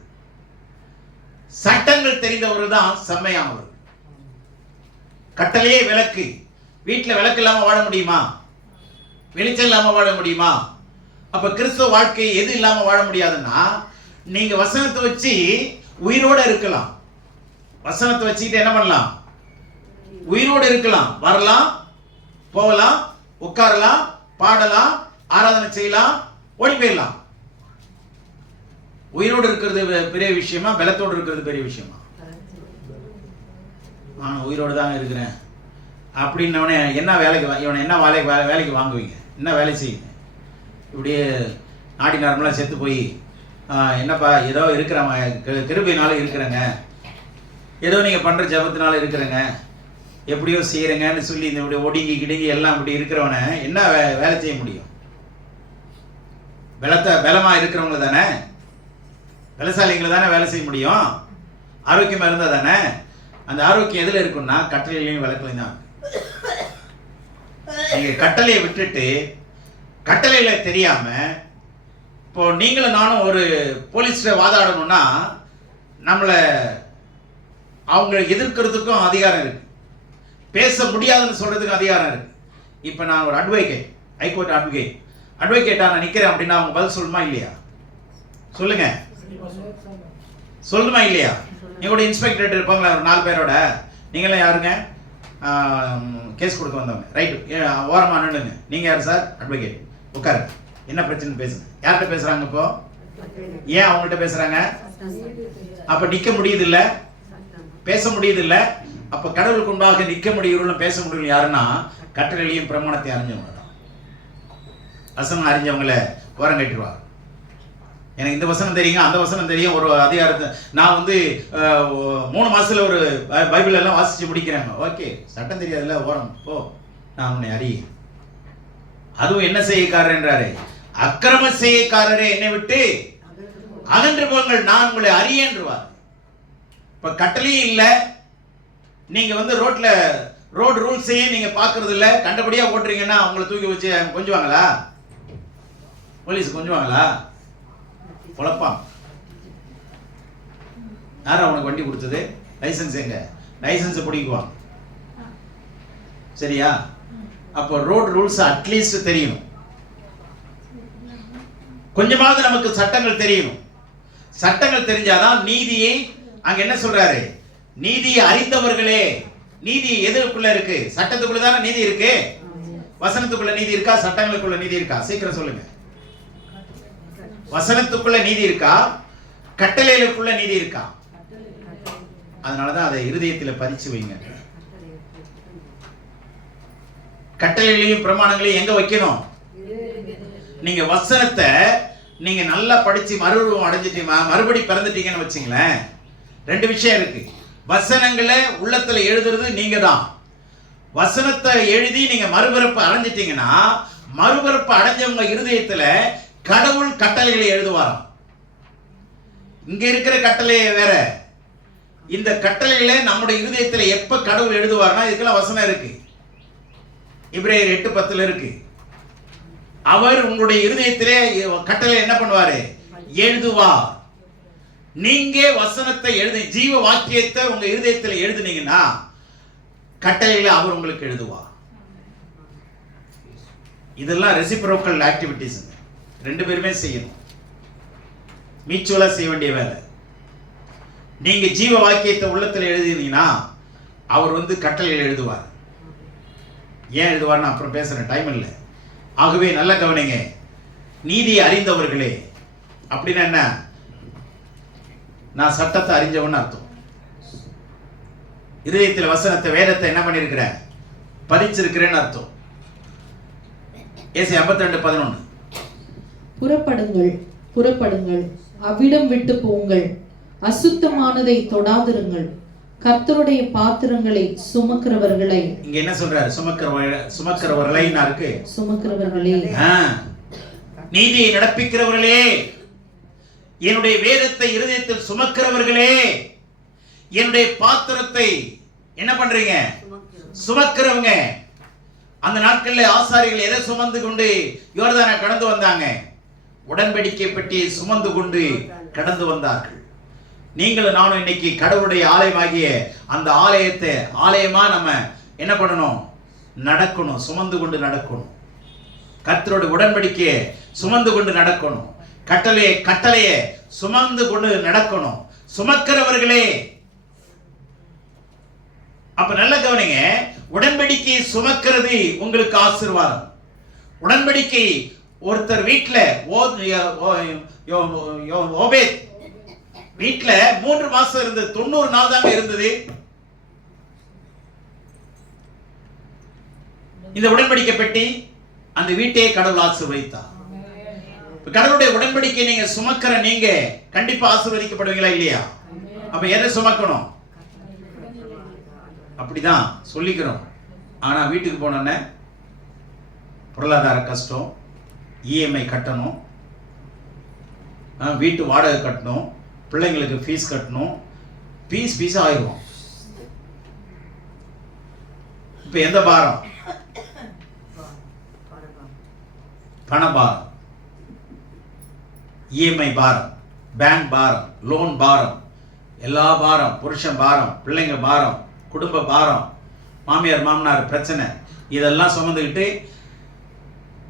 சட்டங்கள் தெரிந்தவர்கள் தான் செம்மையானவர். கட்டளையே விளக்கு. வீட்டுல விளக்கு இல்லாம வாழ முடியுமா? வெளிச்சம் இல்லாம வாழ முடியுமா? அப்ப கிறிஸ்துவ வாழ்க்கை எது இல்லாம வாழ முடியாதுன்னா, நீங்க வசனத்தை வச்சு உயிரோட இருக்கலாம். வசனத்தை வச்சுக்கிட்டு என்ன பண்ணலாம்? உயிரோடு இருக்கலாம். வரலாம், போகலாம், உட்காரலாம், பாடலாம், ஆராதனை செய்யலாம், ஓடி போயிடலாம். உயிரோடு இருக்கிறது பெரிய விஷயமா, பலத்தோடு இருக்கிறது பெரிய விஷயமா? நான் உயிரோடு தாங்க இருக்கிறேன் அப்படின்னவனே என்ன வேலைக்கு இவனை என்ன வேலைக்கு வாங்குவீங்க? என்ன வேலை செய்யுங்க? இப்படியே நாடி நரம்பெல்லாம் செத்து போய் என்னப்பா ஏதோ இருக்கிறவங்க கிருபையினால இருக்கிறேங்க ஏதோ நீங்கள் பண்ணுற ஜபத்தினால இருக்கிறேங்க, எப்படியோ செய்கிறேங்கன்னு சொல்லி இந்த இப்படி ஒடுங்கி கிடுங்கி எல்லாம் இப்படி இருக்கிறவனை என்ன வேலை செய்ய முடியும்? பலமாக இருக்கிறவங்க தானே, பலசாலிங்களை தானே வேலை செய்ய முடியும். ஆரோக்கியமாக இருந்தால் தானே. அந்த ஆரோக்கியம் எதில் இருக்குன்னா கட்டளையிலையும் விளக்கலையும் தான். நீங்கள் கட்டளையை விட்டுட்டு கட்டளையில் தெரியாமல், இப்போ நீங்களும் நானும் ஒரு போலீஸ்கிட்ட வாதாடணும்னா நம்மளை அவங்க எதிர்க்கிறதுக்கும் அதிகாரம் இருக்கு, பேச முடியாதுன்னு சொல்றதுக்கு அதிகாரம் இருக்கு. இப்போ நான் ஒரு அட்வொகேட், ஹைகோர்ட் அட்வொகேட்டா நான் நிற்கிறேன் அப்படின்னா அவங்க பதில் சொல்லுமா இல்லையா? சொல்லுங்க, சொல்லுமா இல்லையா? எங்களோட இன்ஸ்பெக்டர் இருப்பாங்களா ஒரு 4 பேரோட, நீங்களாம் யாருங்க? கேஸ் கொடுக்க வந்தவங்க, ரைட்டு, ஓரமாக நின்றுங்க. நீங்கள் யார் சார்? அட்வொகேட். உட்காரு, என்ன பிரச்சனை பேசுங்க. யார்கிட்ட பேசுகிறாங்க இப்போ? ஏன் அவங்கள்ட்ட பேசுகிறாங்க? அப்போ நிற்க முடியுது இல்லை, பேச முடியுது இல்லை. அப்போ கடவுளுக்கு முன்பாக நிற்க முடியும், பேச முடியும் யாருன்னா கட்டளையும் பிரமாணத்தை அறிஞ்சவங்க தான். வசனம் அறிஞ்சவங்களை ஓரம் கட்டிடுவார். எனக்கு இந்த வசனம் தெரியுங்க, அந்த வசனம் தெரியும், ஒரு அதிகாரத்தை நான் வந்து 3 மாசத்துல ஒரு பைபிள் எல்லாம் வாசிச்சு முடிக்கிறாங்க. ஓகே, சட்டம் தெரியாதுல்ல, ஓரம் போ, நான் உன்னை அறிய. அதுவும் என்ன செய்யக்காரர் என்றாரு, அக்கிரம செய்யக்காரரே என்னை விட்டு அகன்று போங்கள், நான் உங்களை அறியேன்றுவார். இப்ப கட்டளையும் இல்லை, நீங்க வந்து ரோடு ரூல்ஸையே நீங்க பாக்குறது இல்லை, கண்டபடியா ஓட்டுறீங்கன்னா அவங்களை தூக்கி வச்சு கொஞ்சுவாங்களா? போலீஸ் கொஞ்சுவாங்களா? குழப்பான். யாரா உனக்கு வண்டி கொடுத்தது? லைசன்ஸ் எங்க? லைசன்ஸ் பிடிக்குவான். சரியா? அப்போ ரோடு ரூல்ஸ் அட்லீஸ்ட் தெரியணும், கொஞ்சமாவது நமக்கு சட்டங்கள் தெரியணும். சட்டங்கள் தெரிஞ்சாதான் நீதியை, அங்க என்ன சொல்றாரு, நீதியை அறிந்தவர்களே. நீதி எதுக்குள்ள இருக்கு? சட்டத்துக்குள்ள தானே நீதி இருக்கு. வசனத்துக்குள்ள நீதி இருக்கா? சட்டங்களுக்குள்ள நீதி இருக்கா? சீக்கிரம் சொல்லுங்க. வசனத்துக்குள்ள நீதி இருக்கா? கட்டளைகளுக்குள்ள நீதி இருக்கா? அதனாலதான் அதை இருதயத்தில் பதிச்சு வைங்க. கட்டளைகளையும் பிரமாணங்களையும் எங்க வைக்கணும்? நீங்க வசனத்தை நீங்க நல்லா படிச்சு மறுரூபம் அடைஞ்சிட்டு மறுபடி பிறந்துட்டீங்கன்னு வச்சுங்களேன், 2 விஷயம் இருக்கு. வசனங்களை உள்ளத்துல எழுதுறது நீங்க தான். வசனத்தை எழுதி நீங்க மறுபிறப்பு அடைஞ்சிட்டீங்கன்னா, மறுபிறப்பு அடைஞ்சவங்க இருதயத்துல கடவுள் கட்டளைகளை எழுதுவாராம். இங்க இருக்கிற கட்டளையை வேற, இந்த கட்டளைகளை நம்முடைய இருதயத்துல எப்ப கடவுள் எழுதுவார்னா, இதுக்கெல்லாம் வசனம் இருக்கு. எபிரேயர் 8:10 இருக்கு. அவர் உங்களுடைய இருதயத்திலே கட்டளை என்ன பண்ணுவாரு? எழுதுவார். நீங்க வசனத்தை எழுதி ஜீவ வாக்கியத்தை உங்க இருதயத்தில் எழுதுனீங்கன்னா கட்டளைகளை அவர் உங்களுக்கு எழுதுவார். இதெல்லாம் ரெசிப்ரோக்கல் ஆக்டிவிட்டிஸ், 2 பேருமே செய்யணும். மியூச்சுவலா செய்ய வேண்டிய வேலை. நீங்க ஜீவ வாக்கியத்தை உள்ளத்தில் எழுதினீங்கன்னா அவர் வந்து கட்டளைகள் எழுதுவார். ஏன் எழுதுவார்னு அப்புறம் பேசுறேன், டைம் இல்லை. ஆகவே நல்ல கவனிங்க, நீதியை அறிந்தவர்களே அப்படின்னா என்ன? நான் சட்டத்தை அறிஞ்சவன் அர்த்தம். இதயத்தில் வசனத்தை, வேதத்தை என்ன பண்ணிருக்கிறேன்? பதிச்சிருக்கிறேன்னு அர்த்தம். ஏசாயா 52:11. புறப்படுங்கள், புறப்படுங்கள், அவ்விடம் விட்டு போங்கள், அசுத்தமானதை தொடாதிருங்கள், கர்த்தருடைய பாத்திரங்களை சுமக்கிறவர்களை. இங்க என்ன சொல்றாரு? சுமக்கிறவர்களை இருக்கு. சுமக்கிறவர்களே, நீதியை நடப்பிக்கிறவர்களே, என்னுடைய வேதத்தை இருதயத்தில் சுமக்கிறவர்களே, என்னுடைய பாத்திரத்தை என்ன பண்றீங்க? சுமக்கிறவங்க. அந்த நாட்கள்ல ஆசாரிகள் எதை சுமந்து கொண்டு யோர்தானை கடந்து வந்தாங்க? உடன்படிக்கை பெட்டியை சுமந்து கொண்டு கடந்து வந்தார்கள். நீங்களும் நானும் இன்னைக்கு கடவுளுடைய ஆலயமாகிய அந்த ஆலயத்தை ஆலயமா நம்ம என்ன பண்ணணும்? நடக்கணும், சுமந்து கொண்டு நடக்கணும். கர்த்தரோட உடன்படிக்கையை சுமந்து கொண்டு நடக்கணும். கட்டளையை சுமந்து கொண்டு நடக்கணும். சுமக்கிறவர்களே. அப்ப நல்ல கவனிங்க, உடன்படிக்கையை சுமக்கிறது உங்களுக்கு ஆசீர்வாதம். உடன்படிக்கை ஒருத்தர் வீட்டுல ஓபேத் வீட்டுல 3 மாசம் இருந்தது, 90 நாள் தாங்க இருந்தது. இந்த உடன்படிக்கை பெட்டி அந்த வீட்டையே கடவுள் ஆசீர்வதித்தார். கடவுளுடைய உடன்படிக்கை நீங்க சுமக்கிற நீங்க கண்டிப்பா ஆசீர்வதிக்கப்படுவீங்களா இல்லையா? அப்ப எதை சுமக்கணும்? அப்படிதான் சொல்லிக்கிறோம். ஆனா வீட்டுக்கு போனோன்னே பொருளாதார கஷ்டம், இஎம்ஐ கட்டணும், வீட்டு வாடகை கட்டணும், பிள்ளைங்களுக்கு ஃபீஸ் கட்டணும், பீஸ் ஆயிரும். இப்ப எந்த பாரம்? பண பாரம், இஎம்ஐ பாரம், பேங்க் பாரம், லோன் பாரம், எல்லா பாரம், புருஷன் பாரம், பிள்ளைங்க பாரம், குடும்ப பாரம், மாமியார் மாமனார் பிரச்சனை, இதெல்லாம் சுமந்துக்கிட்டு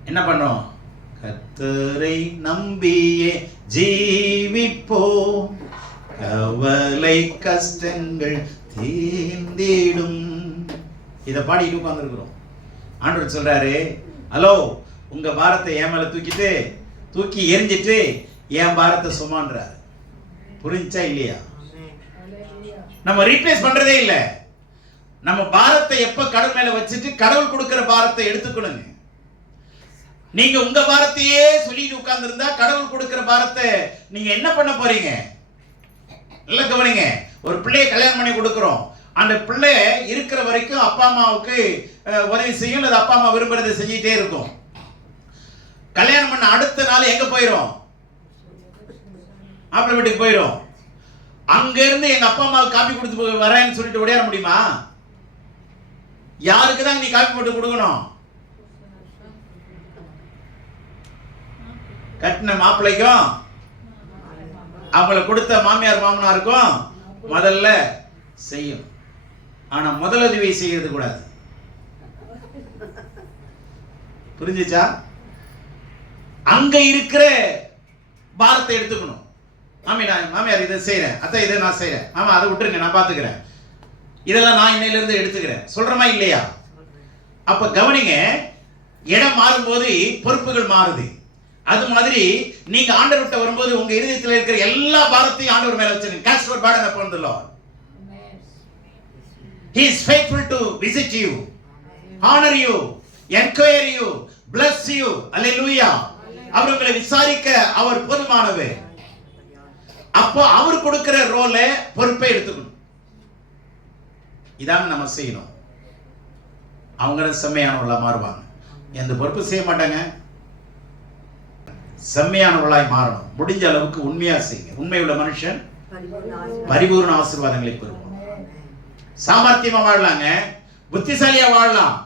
என்ன பண்ணோம்? கர்த்தரை நம்பியே ஜீவிப்போம், கவலை கஷ்டங்கள் தீர்ந்திடும். இதை பாடிட்டு உட்கார்ந்துருக்கிறோம். ஆண்டவர் சொல்றாரு, ஹலோ, உங்க பாரத்தை என் மேல தூக்கி எரிஞ்சிட்டு என் பாரத்தை சுமன்றாரு. புரிஞ்சா இல்லையா? நம்ம ரீப்ளேஸ் பண்றதே இல்லை. நம்ம பாரத்தை எப்ப கடவுள் மேல வச்சுட்டு கடவுள் கொடுக்கிற பாரத்தை எடுத்துக்கணுங்க. நீங்க உங்க பாரத்தையே சொல்லிட்டு உட்கார்ந்து இருந்தா கடவுள் கொடுக்கிற பாரத்தை நீங்க என்ன பண்ண போறீங்க? நல்ல கவனிங்க. ஒரு பிள்ளையை கல்யாணம் பண்ணி கொடுக்கிறோம். அந்த பிள்ளை இருக்கிற வரைக்கும் அப்பா அம்மாவுக்கு உதவி செய்யும், அது அப்பா அம்மா விரும்புறதை செஞ்சுட்டே இருக்கும். கல்யாணம் பண்ண அடுத்த நாள் எங்க போயிரும்? மாப்பிள்ளை வீட்டுக்கு போயிரும். அங்க இருந்து எங்க அப்பா அம்மாவுக்கு காப்பி கொடுத்து வரேன்னு சொல்லிட்டு ஓடியார முடியுமா? யாருக்கு தான் நீ காப்பி போட்டு கொடுக்கணும்? கட்டின மாப்பிள்ளைக்கும் அவங்கள கொடுத்த மாமியார் மாமனாருக்கும் முதல்ல செய்யும். ஆனா முதலுதவி செய்யறது கூடாது. புரிஞ்சுச்சா? அங்க இருக்கிற பாரத்தை எடுத்துக்கணும். மாமியார் இதை செய்யறேன், அத்தை இதை நான் செய்யறேன், ஆமா அதை விட்டுருங்க நான் பாத்துக்கிறேன், இதெல்லாம் நான் இன்னையில இருந்து எடுத்துக்கிறேன், சொல்றமா இல்லையா? அப்ப கவனிங்க, இடம் மாறும்போது பொறுப்புகள் மாறுது. அது மாதிரி நீங்க ஆண்டவர்கிட்ட வரும்போது உங்க இருதயத்தில் இருக்கிற எல்லா பாரத்தையும் ஆண்டவர் மேல வச்சிருங்க. Cast your burden upon the Lord. He is faithful to visit you, honor you, encourage you, bless you. Hallelujah. அவர் உங்களை விசாரிக்க அவர் போதுமானவர். அப்போ அவர் கொடுக்கிற ரோல பொறுப்பை எடுத்துக்கணும். இதான் நம்ம செய்யணும். அவங்க செம்மையானவர்களா மாறுவாங்க. எந்த பொறுப்பு செய்ய மாட்டாங்க, செம்மையானவர்களாய் மாறணும். முடிஞ்ச அளவுக்கு உண்மையா செய்யுங்க. உண்மையுள்ள மனுஷன் பரிபூர்ண ஆசீர்வாதங்களை பெறுவான். சாமர்த்தியமா வாழலாங்க, புத்திசாலியா வாழலாம்,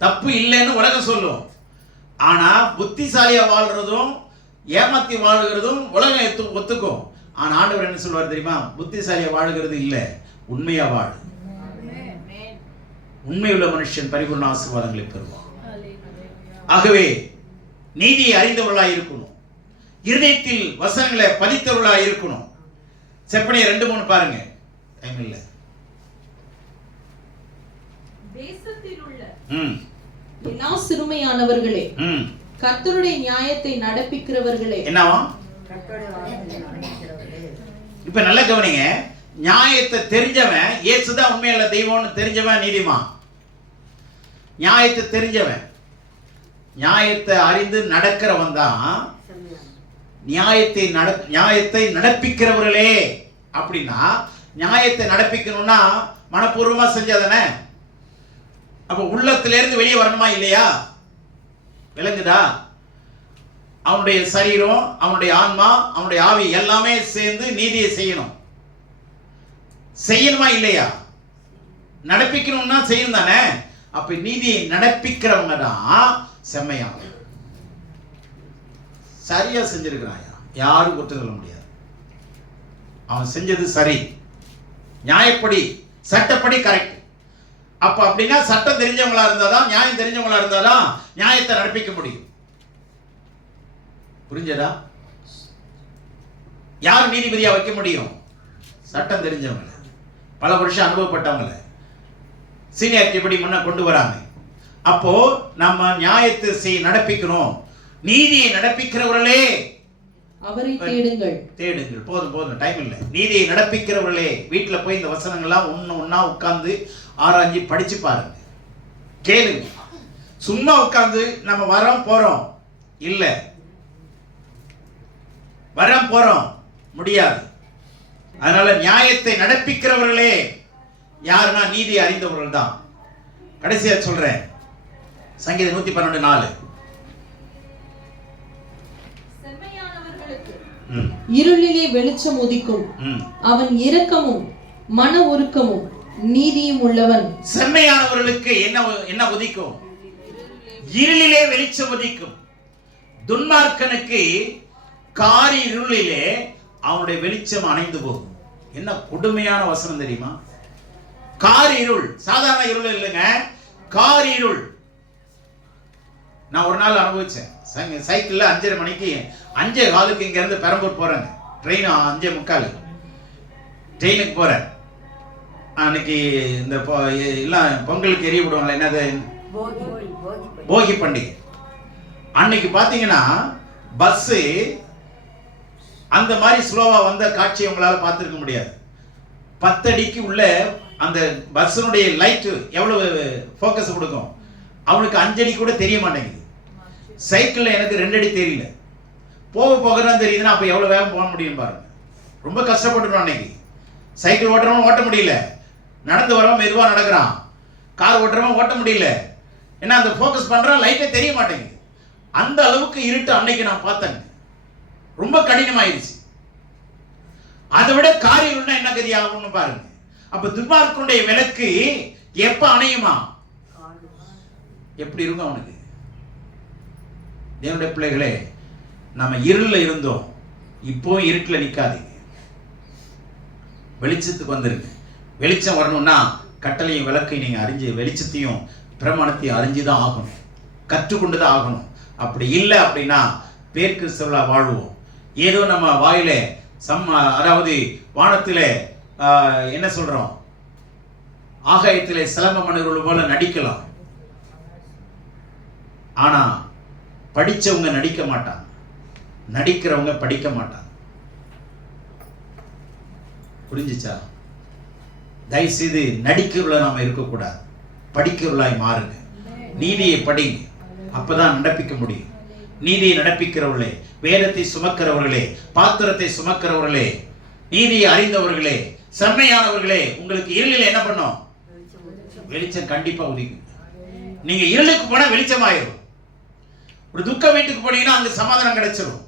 தப்பு இல்லைன்னு உலகம் சொல்லும். ஆனா புத்திசாலியா வாழ்றதும் ஏமாத்தி வாழ்கிறதும் உலகம் ஒத்துக்கும். ஆனா ஆண்டவர் என்ன சொல்வார் தெரியுமா? புத்திசாலியா வாழ்கிறது இல்ல, உண்மையா வாழு. உண்மையுள்ள மனுஷன் பரிபூர்ண ஆசீர்வாதங்களை பெறுவான். ஆகவே நீதியை அறிந்தவர்களாய் இருக்கணும், இருதயத்தில் வசனங்களை பதித்தவர்களாய் இருக்கணும். செப்பனியா 2-3 பாருங்க, டைம் இல்ல. தேசத்தில் உள்ள எல்லா சிறுமையானவர்களே, கர்த்தருடைய நியாயத்தை நடப்பிக்கிறவர்களே. என்னவா? இப்ப நல்ல கவனிங்க. நியாயத்தை தெரிஞ்சவன், இயேசுதான் உண்மையுள்ள தெய்வம்னு தெரிஞ்சவன் நீதிமான். நியாயத்தை தெரிஞ்சவன், நியாயத்தை அறிந்து நடக்கிறவன் தான் நியாயத்தை நடப்பிக்கிறவர்களே. அப்படின்னா நியாயத்தை நடப்பிக்கணும்னா மனப்பூர்வமா செஞ்சாதானே? அப்ப உள்ளத்திலிருந்து வெளியே வரணுமா இல்லையா? விளங்குதா? அவனுடைய சரீரம், அவனுடைய ஆன்மா, அவனுடைய ஆவி எல்லாமே சேர்ந்து நீதியை செய்யணுமா இல்லையா? நடப்பிக்கணும்னா செய்யணும் தானே? அப்ப நீதியை நடப்பிக்கிறவங்க தான் செம்மையா சரியா செஞ்சிருக்கிறான். யாரும் குற்றம் சொல்ல முடியாது. அவன் செஞ்சது சரி, நியாயப்படி, சட்டப்படி கரெக்ட். அப்ப அப்படின்னா சட்டம் தெரிஞ்சவங்களா இருந்தாதான், நியாயம் தெரிஞ்சவங்களா இருந்தாதான் நியாயத்தை நடப்பிக்க முடியும். புரிஞ்சதா? யார் நீதிபதியா வைக்க முடியும்? சட்டம் தெரிஞ்சவங்க, பல வருஷம் அனுபவப்பட்டவங்கள சீனியாரிட்டி படி முன்ன கொண்டு வராங்க. அப்போ நம்ம நியாயத்தை நடப்பிக்கணும். நீதியை நடப்பிக்கிறவர்களே அவரை தேடுங்கள். போதும் டைம் இல்லை. நீதியை நடப்பிக்கிறவர்களே, வீட்டில் போய் இந்த வசனங்கள்லாம் ஒன்னா உட்கார்ந்து ஆராய்ச்சி படிச்சு பாருங்க, கேளுங்க. சும்மா உட்கார்ந்து நம்ம வரோம் போறோம் இல்ல, வரோம் போறோம் முடியாது. அதனால நியாயத்தை நடப்பிக்கிறவர்களே, யாருன்னா நீதி அறிந்தவர்கள் தான். கடைசியா சொல்றேன், சங்கீதம் 112:4. இருளிலே வெளிச்சம் உதிக்கும், அவன் இரக்கமும் மன உருக்கமும் நீதியும் உள்ளவன். செம்மையானவர்களுக்கு என்ன உதிக்கும்? இருளிலே வெளிச்சம் உதிக்கும். துன்மார்க்கனுக்கு காரி இருளிலே அவனுடைய வெளிச்சம் அணைந்து போகும். என்ன கொடுமையான வசனம் தெரியுமா? காரி இருள், சாதாரண இருள் இல்லைங்க, காரி இருள். நான் ஒரு நாள் அனுபவிச்சேன். சைக்கிள்ல 5:30 மணிக்கு 5:15 இங்க இருந்து பெரம்பூர் போறேங்க. ட்ரெயின் 5:45 ட்ரெயினுக்கு போறேன். அன்னைக்கு இந்த எல்லாம் பொங்கலுக்கு எரிய விடுவாங்களே, என்னது, போகி பண்டிகை. அன்னைக்கு பாத்தீங்கன்னா பஸ் அந்த மாதிரி ஸ்லோவா வந்த காட்சியை உங்களால பார்த்திருக்க முடியாது. 10 அடிக்கு உள்ள அந்த பஸ்ஸனுடைய லைட் எவ்வளவு ஃபோக்கஸ் கொடுக்கும், அவனுக்கு 5 அடி கூட தெரிய மாட்டேங்குது. சைக்கிள்ல எனக்கு 2 அடி தெரியல, போக போக தான் தெரியுதுன்னா அப்ப எவ்வளவு வேகம் போக முடியும் பாருங்க. ரொம்ப கஷ்டப்பட்டுருவான் அன்னைக்கு. சைக்கிள் ஓட்டுறவன் ஓட்ட முடியல, நடந்து வரவன் மெதுவா நடக்கிறான், கார் ஓட்டுறவன் ஓட்ட முடியல. ஏன்னா அந்த ஃபோக்கஸ் பண்றான், லைட்டே தெரிய மாட்டேங்குது. அந்த அளவுக்கு இருட்டு அன்னைக்கு நான் பார்த்தேன். ரொம்ப கடினமாயிருச்சு. அதை விட காரியம்னா என்ன கதி ஆகும்னு பாருங்க. அப்ப துன்மார்க்கனுடைய விளக்கு எப்ப அணையுமா? எப்படி இருக்கும் அவனுக்கு? தேவனுடைய பிள்ளைகளே, நம்ம இருள்ல இருந்தோம், இப்போ இருட்டுல நிக்காதீங்க, வெளிச்சத்துக்கு வந்துருங்க. வெளிச்சம் வரணும்னா கட்டளையும் விளக்கையும் நீங்க அறிஞ்சு, வெளிச்சத்தையும் பிரமாணத்தையும் அறிஞ்சுதான் ஆகணும், கற்றுக்கொண்டுதான் ஆகணும். அப்படி இல்லை அப்படின்னா பேர் கிறிஸ்தவர்களா வாழ்வோம். ஏதோ நம்ம வாயில அதாவது வானத்திலே என்ன சொல்றோம், ஆகாயத்திலே சிலம்ப மனிதர்கள் போல நடிக்கலாம். ஆனா படிச்சவங்க நடிக்க மாட்டாங்க, நடிக்கிறவங்க படிக்க மாட்டாங்க. புரிஞ்சுச்சா? தயவு செய்து நடிக்கிறவர்கள நாம இருக்கக்கூடாது, படிக்கிறவர்களாய் மாறுங்க. நீதியை படிங்க, அப்பதான் நடப்பிக்க முடியும். நீதியை நடப்பிக்கிறவர்களே, வேதத்தை சுமக்கிறவர்களே, பாத்திரத்தை சுமக்கிறவர்களே, நீதியை அறிந்தவர்களே, செம்மையானவர்களே, உங்களுக்கு இருளில் என்ன பண்ணும்? வெளிச்சம் கண்டிப்பா உதிக்கும். நீங்க இருளுக்கு போனா வெளிச்சம் ஆயிரும். ஒரு துக்க வீட்டுக்கு போனீங்கன்னா அங்க சமாதானம் கிடைச்சிடும்.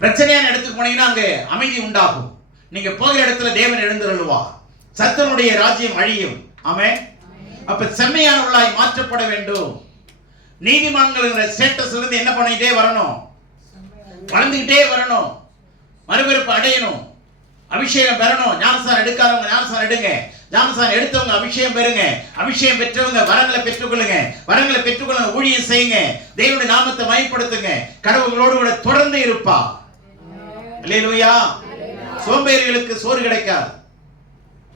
பிரச்சனையான இடத்துக்கு போனீங்கன்னா அங்க அமைதி உண்டாகும். நீங்க போகிற இடத்துல தேவன் எழுந்தருளுவா, சத்தனுடைய ராஜ்யம் அழியும். ஆமென். அப்ப செம்மையானவர்களாய் மாற்றப்பட வேண்டும். நீதிமான்கள் ஸ்டேட்டஸ்ல இருந்து என்ன பண்ணிட்டே வரணும்? வளர்ந்துகிட்டே வரணும், மறுபிறப்பு அடையணும், அபிஷேகம் பெறணும். ஞானஸ்நானம் எடுக்காதவங்க ஞானஸ்நானம் எடுங்க, ஞானஸ்நானம் எடுத்தவங்க அபிஷேகம் பெறுங்க, அபிஷேகம் பெற்றவங்க வரங்களை பெற்றுக்கொள்ளுங்க, வரங்களை பெற்றுக்கொள்ளுங்க, ஊழியம் செய்யுங்க, தேவனுடைய நாமத்தை மகிமைப்படுத்துங்க. கடவுளோடு கூட தொடர்ந்து இருப்பா. அல்லேலூயா. சோம்பேறிகளுக்கு சோறு கிடைக்காது,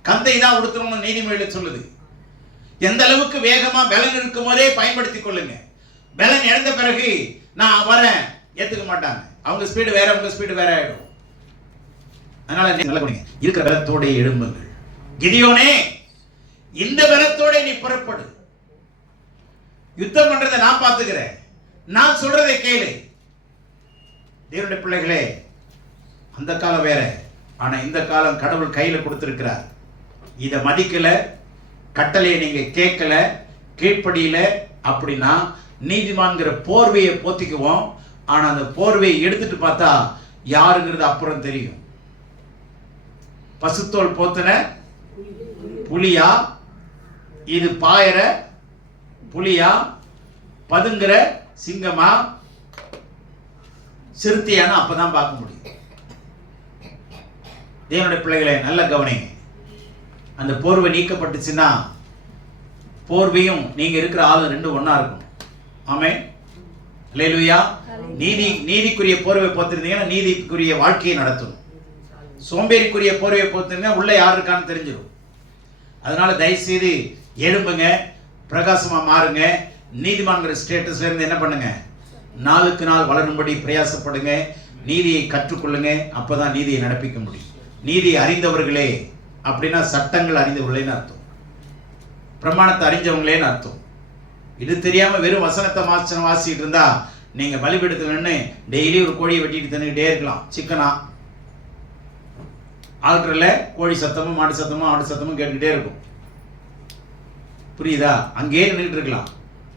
கந்தை தான் உடுத்தணும்னு நீதிமொழியில் சொல்லுது. எந்த அளவுக்கு வேகமா பலன் இருக்கும் போதே பயன்படுத்திக் கொள்ளுங்க. பலன் இழந்த பிறகு நான் வரேன் ஏத்துக்க மாட்டாங்க. அவங்க ஸ்பீடு வேற, உங்க ஸ்பீடு வேற ஆயிடும். அதனால நல்ல குடிங்க, இருக்கிற பலத்தோட எழும்புங்கள். கிதியோனே, இந்த பலத்தோட நீ புறப்படு, யுத்தம் பண்றதை நான் பார்த்துக்கிறேன், நான் சொல்றதை கேளு. தேவனுடைய பிள்ளைகளே, அந்த காலம் வேற, ஆனா இந்த காலம் கடவுள் கையில கொடுத்திருக்கிறார். இதை மதிக்கல, கட்டளையை நீங்க கேட்கல, கீழ்ப்படியில அப்படின்னா நீதிமான்கிற போர்வையை போத்திக்குவோம். ஆனா அந்த போர்வையை எடுத்துட்டு பார்த்தா யாருங்கிறது அப்புறம் தெரியும். பசுத்தோல் போத்தின புலியா, இது பாயற புலியா, பதுங்குற சிங்கமா, சிறுத்தையான அப்பதான் பார்க்க முடியும். தேவனுடைய பிள்ளைகளை நல்ல கவனிங்க. அந்த போர்வை நீக்கப்பட்டுச்சுன்னா போர்வையும் நீங்க இருக்கிற ஆளு ரெண்டு ஒண்ணா இருக்கும். ஆமென். அல்லேலூயா. நீதிக்குரிய போர்வை போத்திருந்தீங்கன்னா நீதிக்குரிய வாழ்க்கையை நடத்தும். சோம்பேறிக்குரிய போர்வை போத்திருந்தா உள்ள யார் இருக்கான்னு தெரிஞ்சிடும். அதனால தயவு செய்து எழும்புங்க, பிரகாசமா மாறுங்க. நீதிமான்கிற ஸ்டேட்டஸ்ல இருந்து என்ன பண்ணுங்க? நாளுக்கு நாள் வளரும்படி பிரயாசப்படுங்க. நீதியை கற்றுக்கொள்ளுங்க. அப்பதான் நீதியை நடப்பிக்க முடியும். நீதியை அறிந்தவர்களே அப்படின்னா சட்டங்கள் அறிந்தவர்களேன்னு அர்த்தம், பிரமாணத்தை அறிஞ்சவங்களேன்னு அர்த்தம். இது தெரியாம வெறும் வசனத்தை வாசிட்டு இருந்தா நீங்க பலிபீடத்துல நின்று டெய்லி ஒரு கோழியை வெட்டிட்டு தின்னுக்கிட்டே இருக்கலாம், சிக்கனா. ஆல்டரில் கோழி சத்தமும் மாட்டு சத்தமும் ஆடு சத்தமும் கேட்டுக்கிட்டே இருக்கும். புரியுதா? அங்கேயே நின்றுட்டு இருக்கலாம்,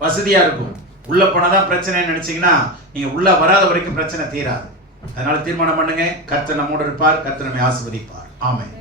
வசதியா இருக்கும். உள்ள போனாதான் பிரச்சனை நினைச்சீங்கன்னா நீங்க உள்ள வராத வரைக்கும் பிரச்சனை தீராது. அதனால தீர்மானம் பண்ணுங்க, கர்த்தர் நம்மோடு இருப்பார், கர்த்தர் நம்மை ஆசீர்வதிப்பார். ஆமென்.